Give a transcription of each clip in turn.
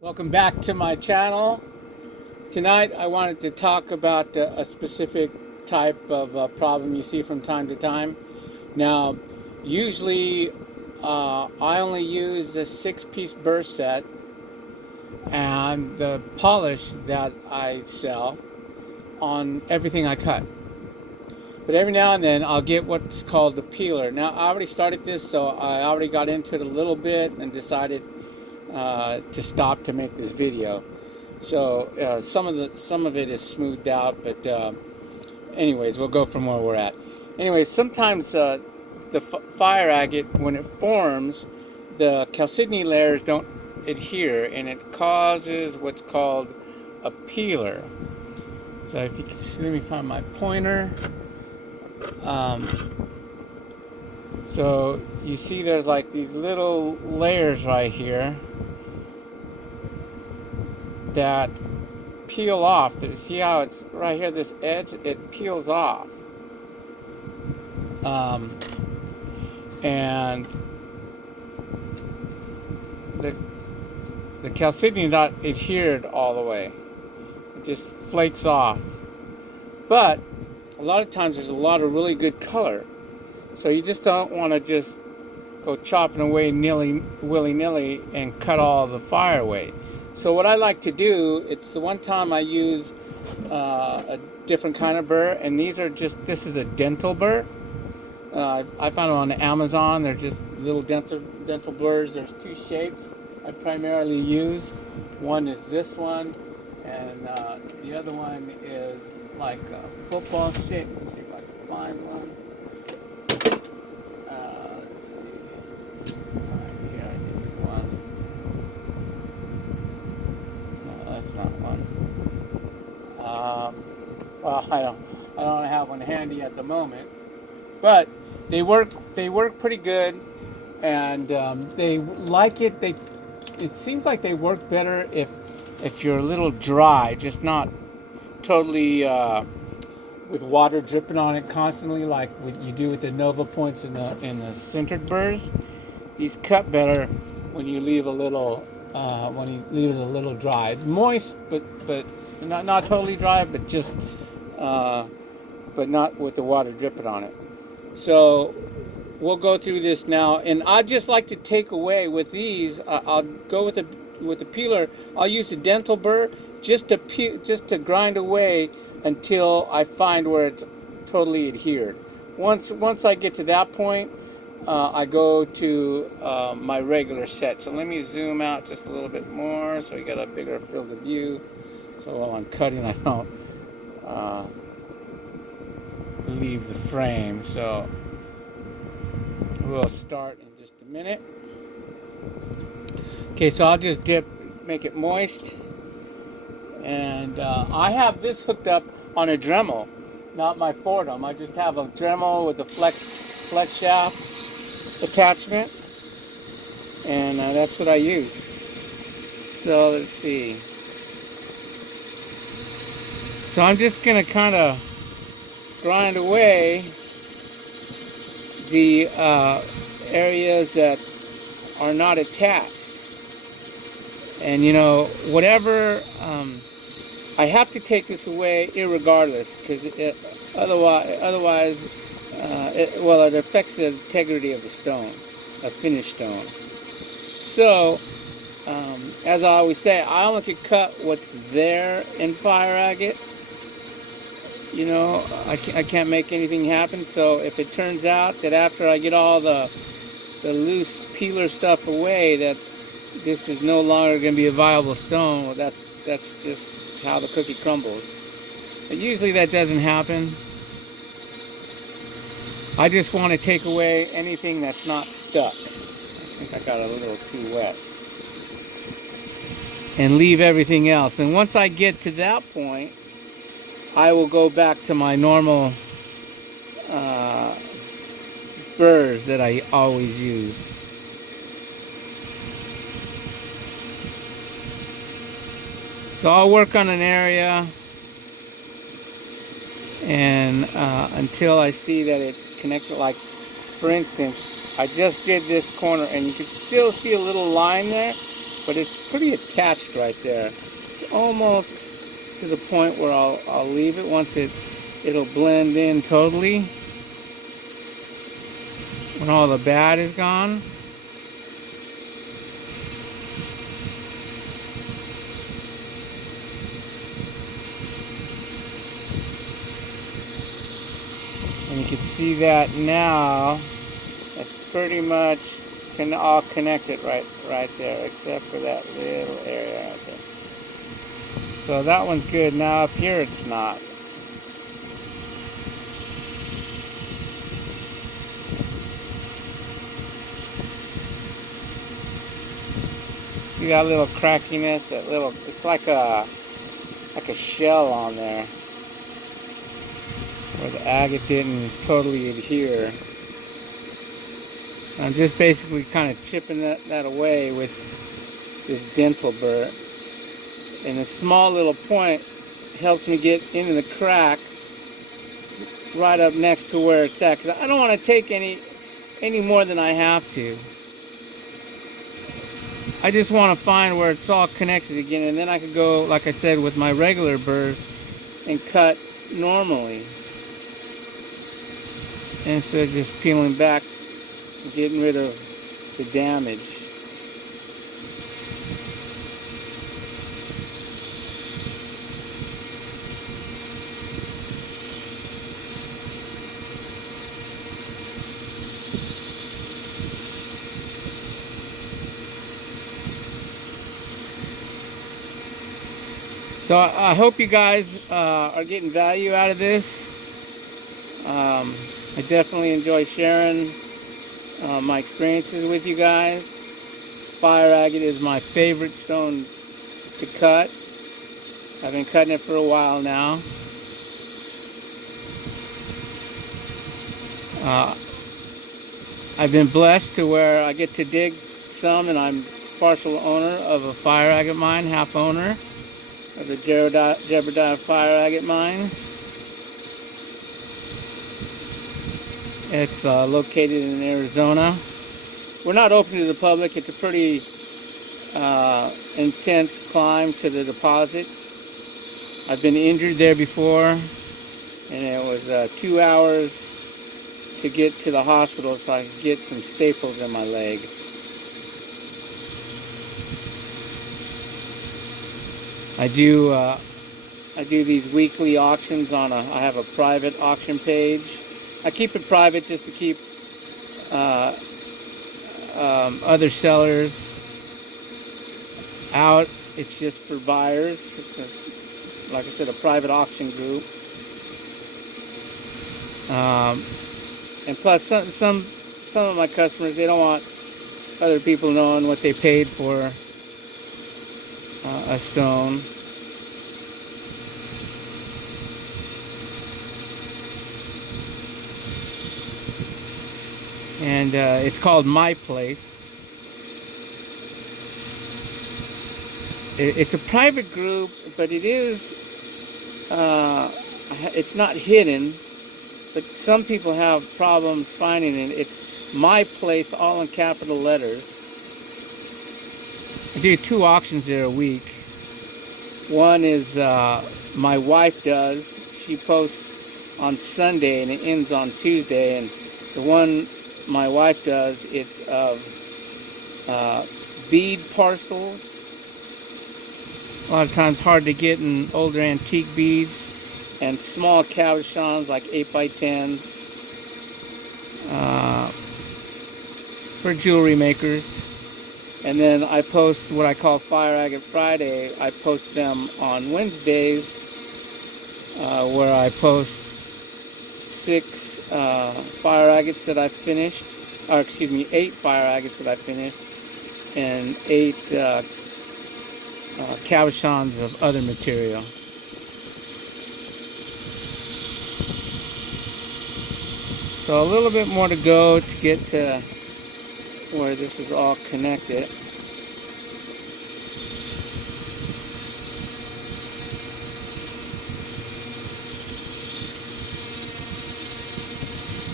Welcome back to my channel. Tonight I wanted to talk about a specific type of problem you see from time to time. Now, usually I only use a 6-piece burr set and the polish that I sell on everything I cut. But every now and then I'll get what's called the peeler. Now I already started this, so I already got into it a little bit and decided to stop to make this video. So some of it is smoothed out, but anyways, we'll go from where we're at. Anyways, sometimes the fire agate, when it forms, the chalcedony layers don't adhere, and it causes what's called a peeler. So if you can see, let me find my pointer. So you see there's like these little layers right here that peel off. See how it's right here, this edge, it peels off. And the chalcedony is not adhered all the way. It just flakes off. But a lot of times there's a lot of really good color. So you just don't want to just go chopping away willy-nilly and cut all the fire away. So what I like to do, it's the one time I use a different kind of burr, and this is a dental burr. I found them on Amazon. They're just little dental burrs. There's two shapes I primarily use. One is this one, and the other one is like a football shape. Let's see if I can find one. Let's see. Right here, I think is one. No, that's not one. Well, I don't have one handy at the moment, but they work pretty good, and they like it. It seems like they work better if you're a little dry, just not totally with water dripping on it constantly, like what you do with the Nova points in the centered burrs. These cut better when you leave a little it a little dry. It's moist, but not totally dry, but just but not with the water dripping on it. So we'll go through this now, and I just like to take away with these. I'll go with the peeler. I'll use a dental burr just to grind away until I find where it's totally adhered. Once I get to that point, I go to my regular set. So let me zoom out just a little bit more so you get a bigger field of view. So while I'm cutting, I don't leave the frame. So we'll start in just a minute. Okay, so I'll just make it moist. And I have this hooked up on a Dremel, not my Fordham. I just have a Dremel with a flex shaft attachment, and that's what I use. So let's see. So I'm just gonna kind of grind away the areas that are not attached. And whatever, I have to take this away irregardless, because otherwise, it affects the integrity of the stone, a finished stone. So, as I always say, I only can cut what's there in fire agate. I can't make anything happen. So if it turns out that after I get all the loose peeler stuff away, that this is no longer going to be a viable stone, well, that's just how the cookie crumbles. But usually that doesn't happen. I just want to take away anything that's not stuck. I think I got a little too wet. And leave everything else. And once I get to that point, I will go back to my normal burrs that I always use. So I'll work on an area, and until I see that it's connected. Like, for instance, I just did this corner, and you can still see a little line there. but it's pretty attached right there. It's almost to the point where I'll leave it. Once it'll blend in totally when all the bad is gone. And you can see that now. It's pretty much can all connect it right there, except for that little area right there. So that one's good. Now up here it's not. See that little crackiness? That little, it's like a shell on there where the agate didn't totally adhere. I'm just basically kind of chipping that away with this dental burr. And a small little point helps me get into the crack right up next to where it's at. 'Cause I don't want to take any more than I have to. I just want to find where it's all connected again, and then I could go, like I said, with my regular burrs and cut normally. Instead of just peeling back and getting rid of the damage. So I hope you guys are getting value out of this. I definitely enjoy sharing my experiences with you guys. Fire agate is my favorite stone to cut. I've been cutting it for a while now. I've been blessed to where I get to dig some, and I'm partial owner of a fire agate mine, half owner of the Jebediah Fire Agate Mine. It's located in Arizona. We're not open to the public. It's a pretty intense climb to the deposit. I've been injured there before, and it was 2 hours to get to the hospital so I could get some staples in my leg. I do these weekly auctions on I have a private auction page. I keep it private just to keep other sellers out. It's just for buyers. It's like I said, a private auction group. And plus, some of my customers, they don't want other people knowing what they paid for a stone. And it's called My Place. It's a private group, but it is, it's not hidden, but some people have problems finding it. It's My Place, all in capital letters. I do 2 auctions there a week. One is my wife does. She posts on Sunday and it ends on Tuesday. And the one my wife does, it's of bead parcels. A lot of times hard to get in older antique beads, and small cabochons like 8x10s for jewelry makers. And then I post what I call Fire Agate Friday. I post them on Wednesdays, where I post 6 fire agates that I finished, or excuse me, 8 fire agates that I finished, and 8 cabochons of other material. So a little bit more to go to get to where this is all connected.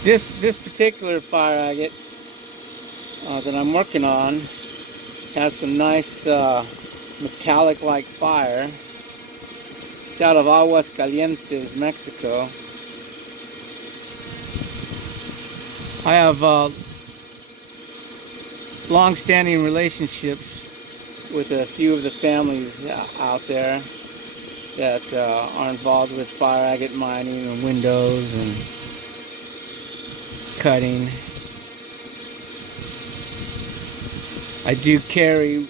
This particular fire agate that I'm working on Has some nice metallic-like fire. It's out of Aguascalientes, Mexico. I have long-standing relationships with a few of the families out there that are involved with fire agate mining and windows and cutting. I do carry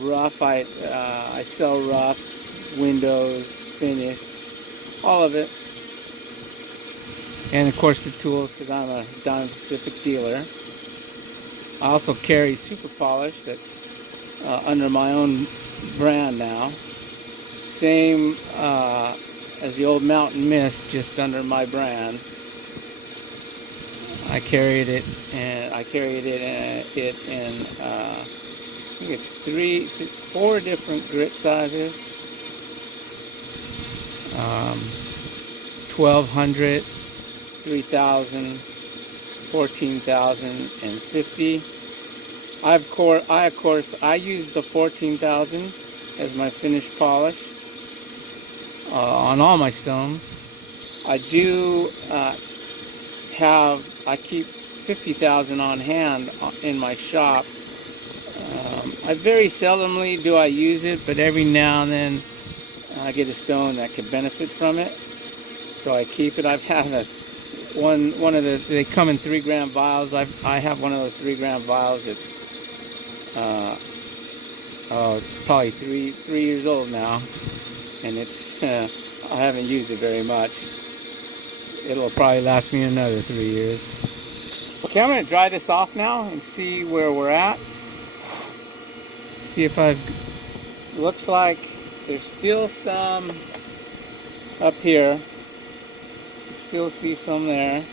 rough. I sell rough, windows, finish, all of it. And of course the tools, because I'm a Diamond Pacific dealer. I also carry Super Polish that's under my own brand now. Same as the old Mountain Mist, just under my brand. I carried it in I think it's 4 different grit sizes. 1200, 3000, 14,000, and 50. Of course I use the 14,000 as my finished polish on all my stones. I do I keep 50,000 on hand in my shop. I very seldomly do I use it, but every now and then I get a stone that could benefit from it, so I keep it. I've had they come in 3 gram vials. I have one of those 3 gram vials. It's probably three years old now, and it's I haven't used it very much. It'll probably last me another 3 years. Okay, I'm going to dry this off now and see where we're at. See if looks like there's still some up here. Still see some there.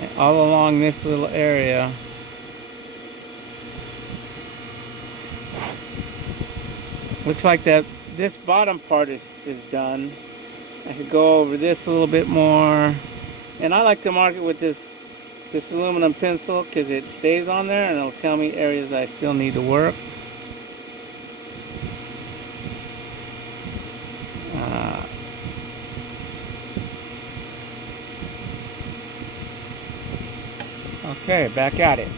And all along this little area. Looks like this bottom part is done. I could go over this a little bit more. And I like to mark it with this aluminum pencil because it stays on there and it'll tell me areas I still need to work. Okay, back at it.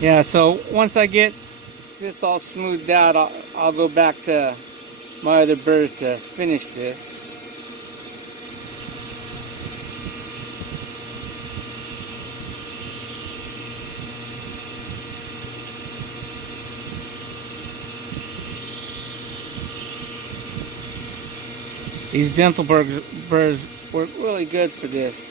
Yeah, so once I get this all smoothed out, I'll go back to my other burrs to finish this. These dental burrs work really good for this.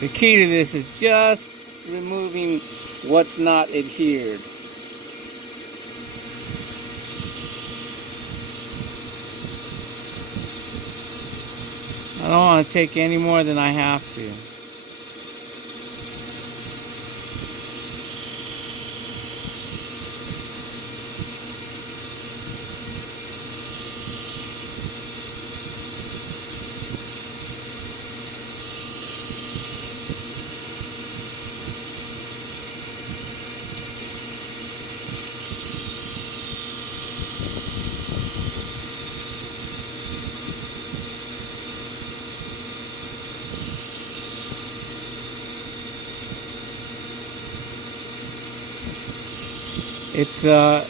The key to this is just removing what's not adhered. I don't want to take any more than I have to.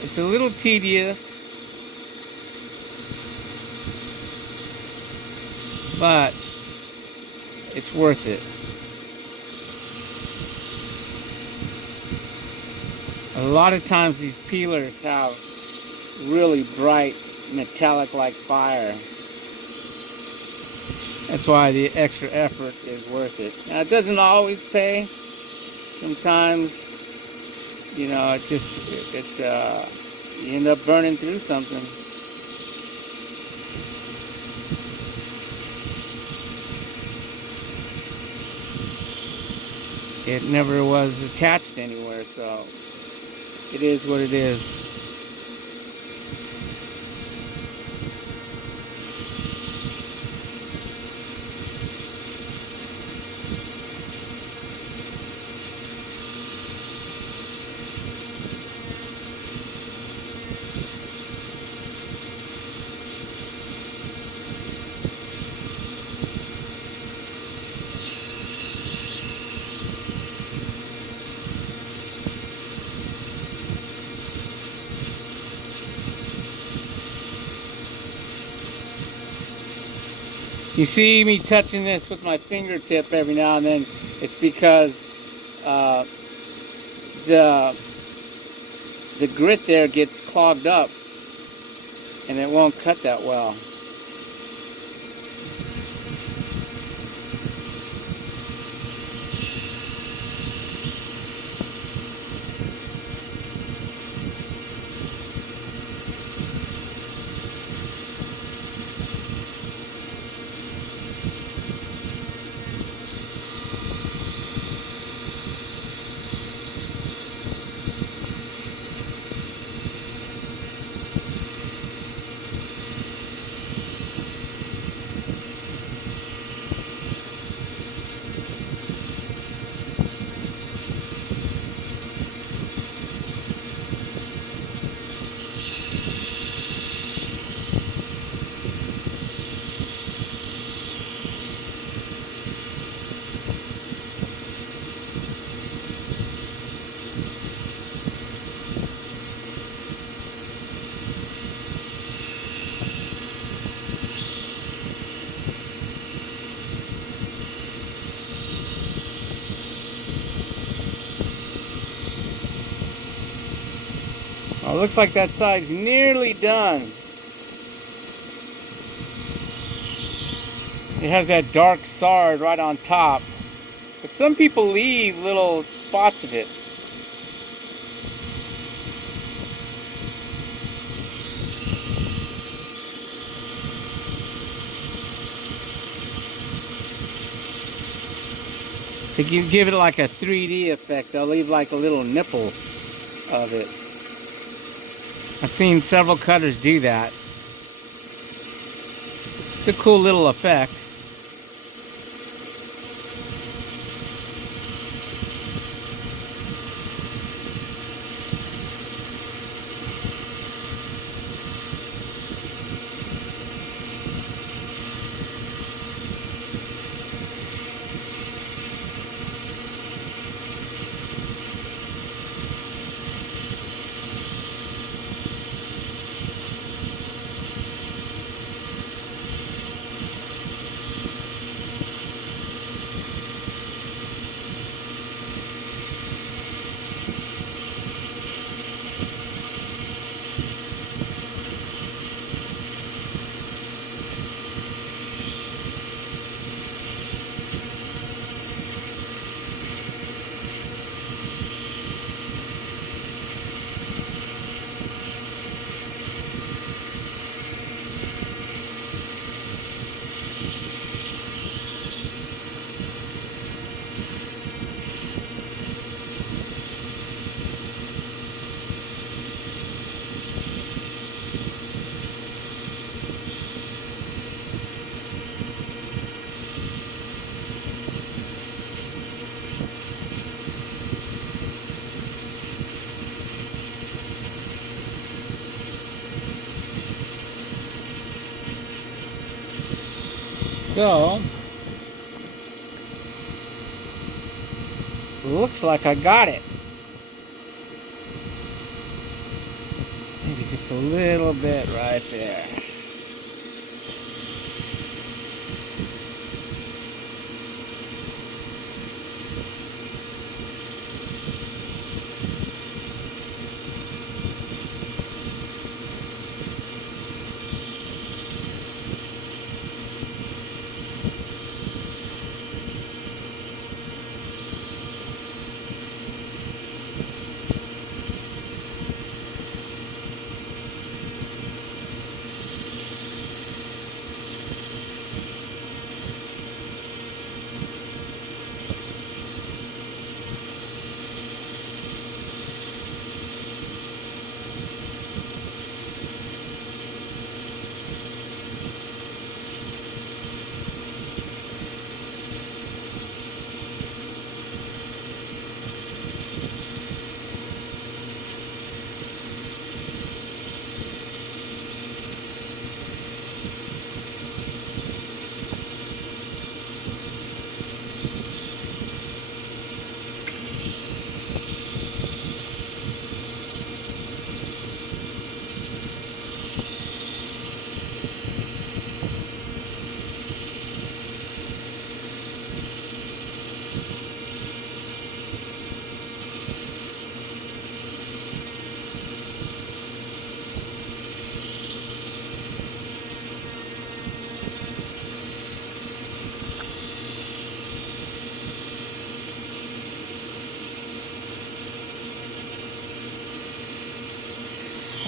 It's a little tedious, but it's worth it. A lot of times these peelers have really bright metallic-like fire. That's why the extra effort is worth it. Now, it doesn't always pay, Sometimes, it just, you end up burning through something. It never was attached anywhere, so it is what it is. You see me touching this with my fingertip every now and then. It's because the grit there gets clogged up and it won't cut that well. Well, it looks like that side's nearly done. It has that dark sard right on top. But some people leave little spots of it. To give it like a 3D effect, they'll leave like a little nipple of it. I've seen several cutters do that. It's a cool little effect. So, looks like I got it. Maybe just a little bit right there.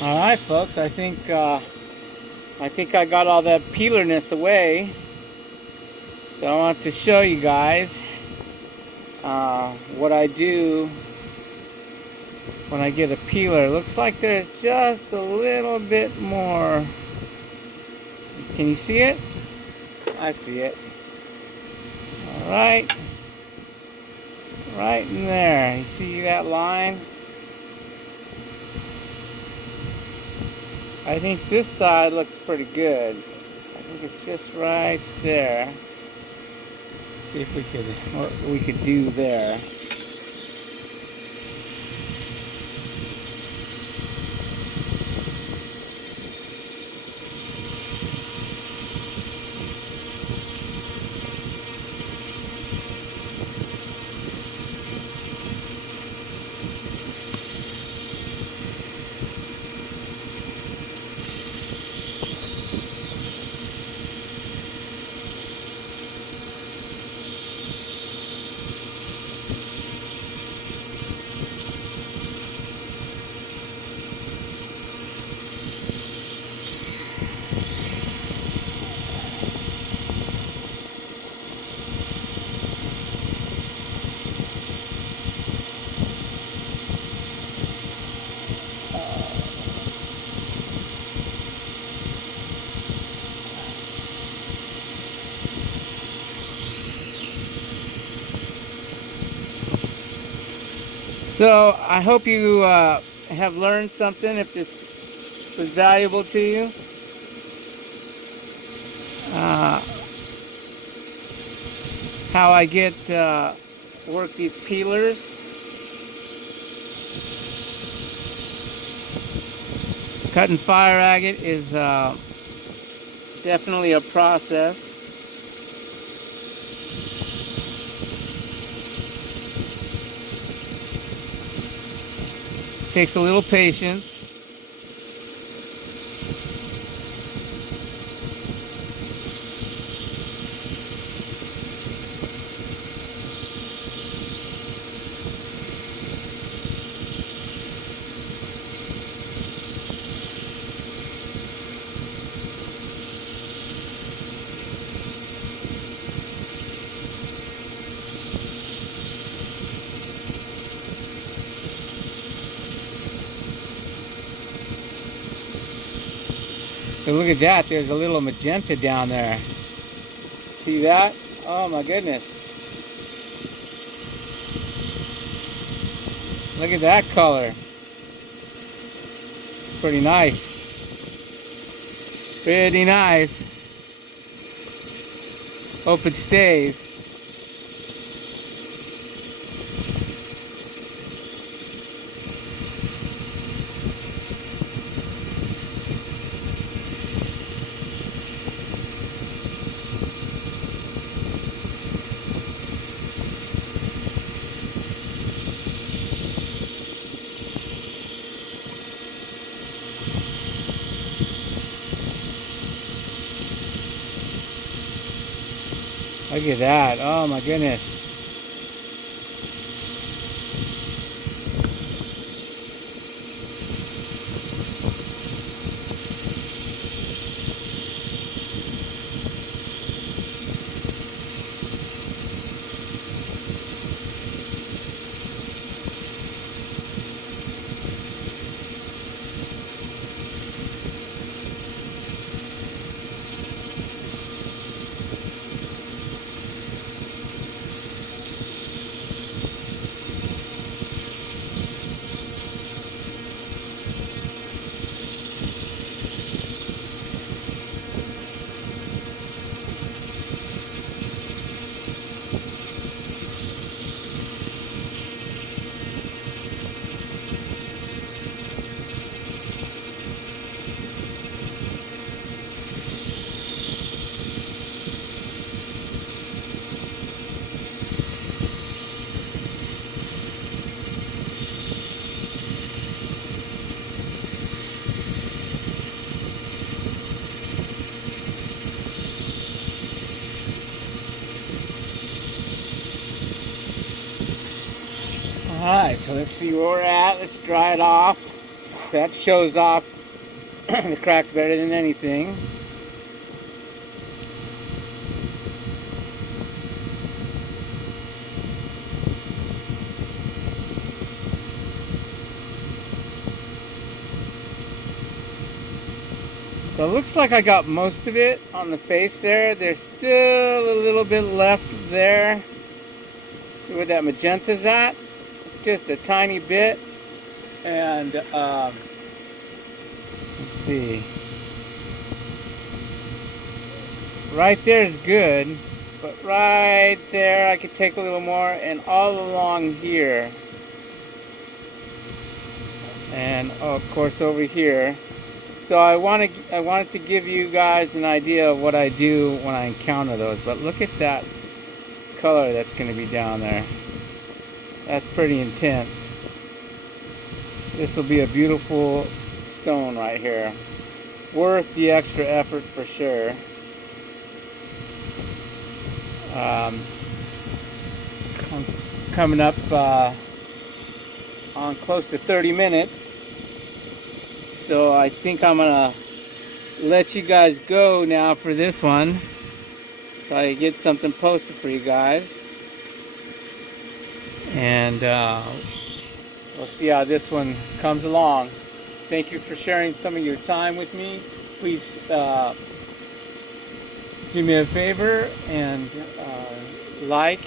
All right, folks. I think I got all that peelerness away. So I want to show you guys what I do when I get a peeler. Looks like there's just a little bit more. Can you see it? I see it. All right. Right in there. You see that line? I think this side looks pretty good. I think it's just right there. See if what we could do there. So I hope you have learned something. If this was valuable to you, how I get work these peelers. Cutting fire agate is definitely a process. Takes a little patience. So look at that, there's a little magenta down there. See that? Oh my goodness. Look at that color. Pretty nice. Pretty nice. Hope it stays. Look at that. Oh my goodness. Alright, so let's see where we're at. Let's dry it off. That shows off the cracks better than anything. So it looks like I got most of it on the face there. There's still a little bit left there. See where that magenta's at? Just a tiny bit. And let's see. Right there is good, but right there I could take a little more, and all along here, and of course over here. So I wanted to give you guys an idea of what I do when I encounter those. But look at that color that's going to be down there. That's pretty intense. This will be a beautiful stone right here. Worth the extra effort for sure. I'm coming up on close to 30 minutes. So I think I'm gonna let you guys go now for this one, so I get something posted for you guys, and we'll see how this one comes along. Thank you for sharing some of your time with me. Please do me a favor and like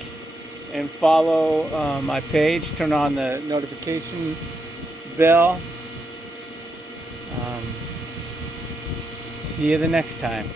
and follow my page. Turn on the notification bell. See you the next time.